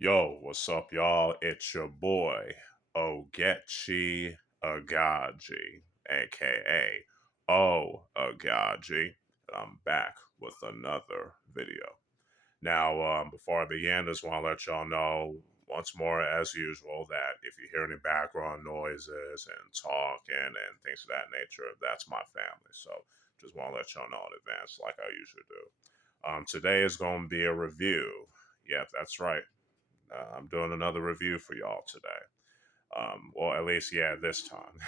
Yo, what's up, y'all? It's your boy, Oaghaji, aka Oaghaji. I'm back with another video. Now, before I begin, just want to let y'all know once more, as usual, that if you hear any background noises and talking and things of that nature, that's my family. So just want to let y'all know in advance, like I usually do. Today is going to be a review. Yep, that's right. I'm doing another review for y'all today. Well, at least, yeah, this time.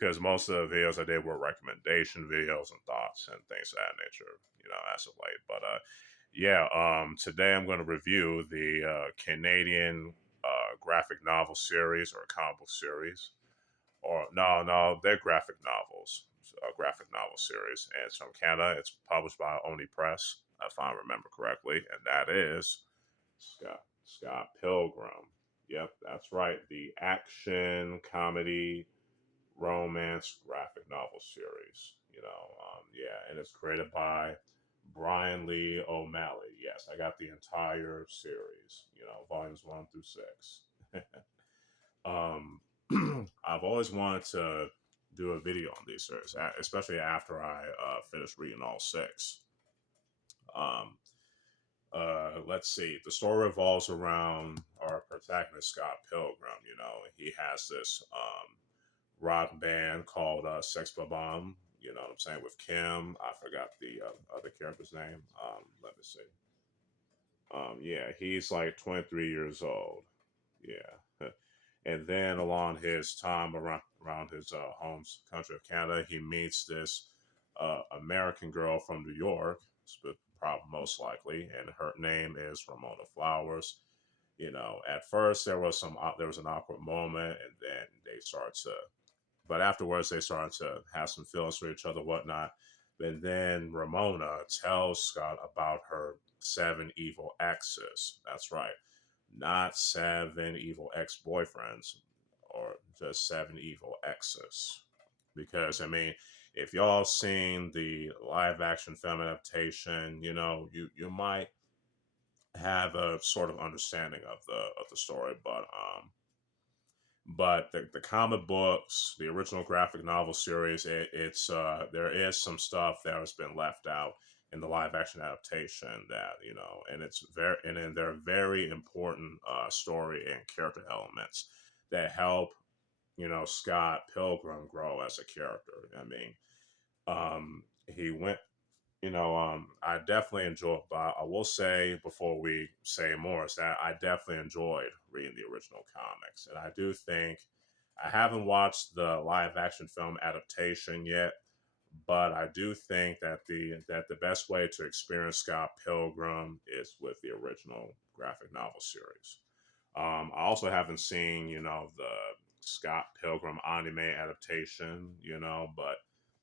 Because most of the videos I did were recommendation videos and thoughts and things of that nature, as of late. But yeah, today I'm going to review the Canadian graphic novel series or comic book series. Or, no, they're graphic novels, a graphic novel series. And it's from Canada. It's published by Oni Press, if I remember correctly. And that is Scott Pilgrim. Yep, that's right. The action, comedy, romance graphic novel series. Yeah, and it's created by Bryan Lee O'Malley. Yes, I got the entire series. Volumes 1 through 6. um, I've always wanted to do a video on these series, especially after I finished reading all 6. Um, let's see. The story revolves around our protagonist, Scott Pilgrim. He has this rock band called Sex Bomb. You know what I'm saying? With Kim. I forgot the other character's name. Let me see. Yeah, he's like 23 years old. Yeah. And then along his time around his home country of Canada, he meets this American girl from New York, probably most likely, and her name is Ramona Flowers. At first there was an awkward moment, and then they start to, but afterwards they started to have some feelings for each other, whatnot. And then Ramona tells Scott about her 7 evil exes. That's right, not 7 evil ex-boyfriends, or just 7 evil exes. Because I mean, if y'all seen the live action film adaptation, you might have a sort of understanding of the story, but the comic books, the original graphic novel series, it's there is some stuff that has been left out in the live action adaptation, that and it's very, and then there are very important story and character elements that help Scott Pilgrim grow as a character. I mean, he went I definitely enjoyed, but I will say before we say more is that I definitely enjoyed reading the original comics. And I do think, I haven't watched the live action film adaptation yet, but I do think that the best way to experience Scott Pilgrim is with the original graphic novel series. I also haven't seen, the Scott Pilgrim anime adaptation, but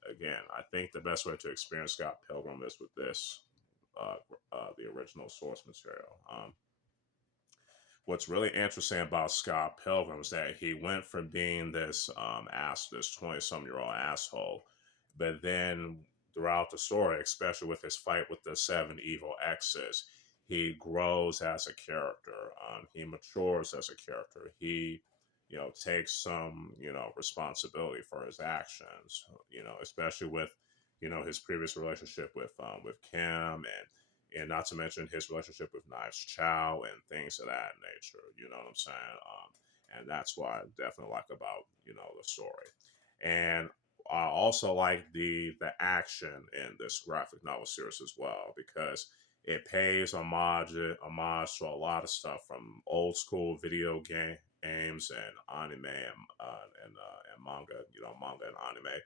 again, I think the best way to experience Scott Pilgrim is with this, uh, the original source material. What's really interesting about Scott Pilgrim is that he went from being this 20-some-year-old asshole, but then throughout the story, especially with his fight with the 7 evil exes, he grows as a character. He matures as a character. He, takes some, responsibility for his actions. Especially with, his previous relationship with Kim, and not to mention his relationship with Knives Chow and things of that nature. You know what I'm saying? And that's what I definitely like about the story. And I also like the action in this graphic novel series as well, because it pays homage to a lot of stuff from old school video games and anime and manga. Manga and anime.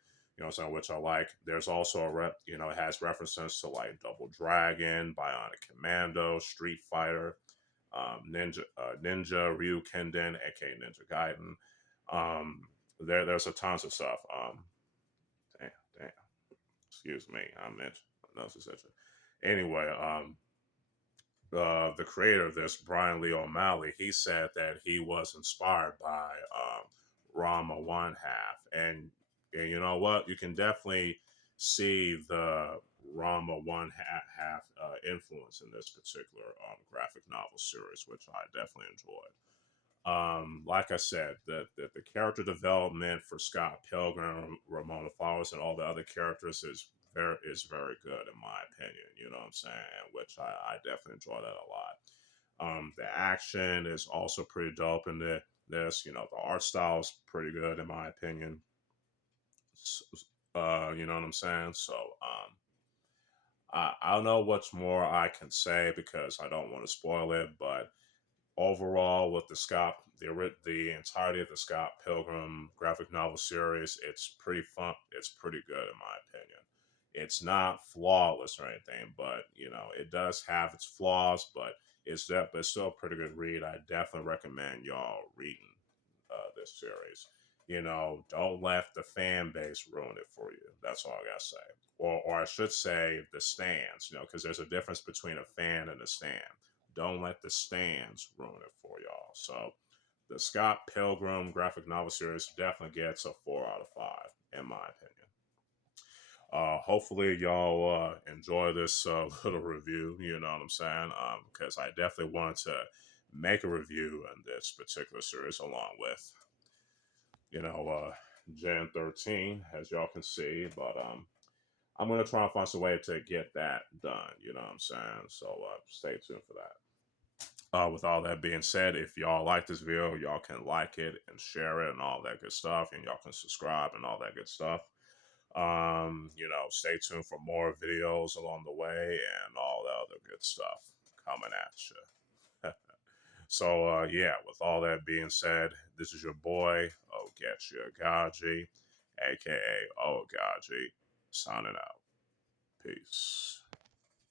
Which I like. There's also it has references to like Double Dragon, Bionic Commando, Street Fighter, Ninja Ryu Kenden, aka Ninja Gaiden. There's a tons of stuff. Damn, damn. Excuse me, I meant no such. Anyway, the creator of this, Bryan Lee O'Malley, he said that he was inspired by Rama One Half, and you know what? You can definitely see the Rama one half influence in this particular graphic novel series, which I definitely enjoyed. Like I said, the character development for Scott Pilgrim, Ramona Flowers, and all the other characters is very good in my opinion. You know what I'm saying? Which I definitely enjoy that a lot. The action is also pretty dope in this. You know, the art style is pretty good in my opinion. You know what I'm saying? So, I don't know what's more I can say because I don't want to spoil it, but overall with the entirety of the Scott Pilgrim graphic novel series, it's pretty fun. It's pretty good in my opinion. It's not flawless or anything, but you know it does have its flaws, but it's still a pretty good read. I definitely recommend y'all reading this series. You know, don't let the fan base ruin it for you. That's all I gotta say. Or I should say the stands, you know, because there's a difference between a fan and a stand. Don't let the stands ruin it for y'all. So the Scott Pilgrim graphic novel series definitely gets a 4 out of 5, in my opinion. Hopefully y'all enjoy this little review. You know what I'm saying? Because I definitely wanted to make a review in this particular series along with, you know, Gen 13, as y'all can see. But I'm gonna try and find some way to get that done. You know what I'm saying? So stay tuned for that. With all that being said, if y'all like this video, y'all can like it and share it and all that good stuff, and y'all can subscribe and all that good stuff. You know, stay tuned for more videos along the way and all the other good stuff coming at you. So, yeah, with all that being said, this is your boy, Oaghaji, aka Oaghaji, signing out. Peace.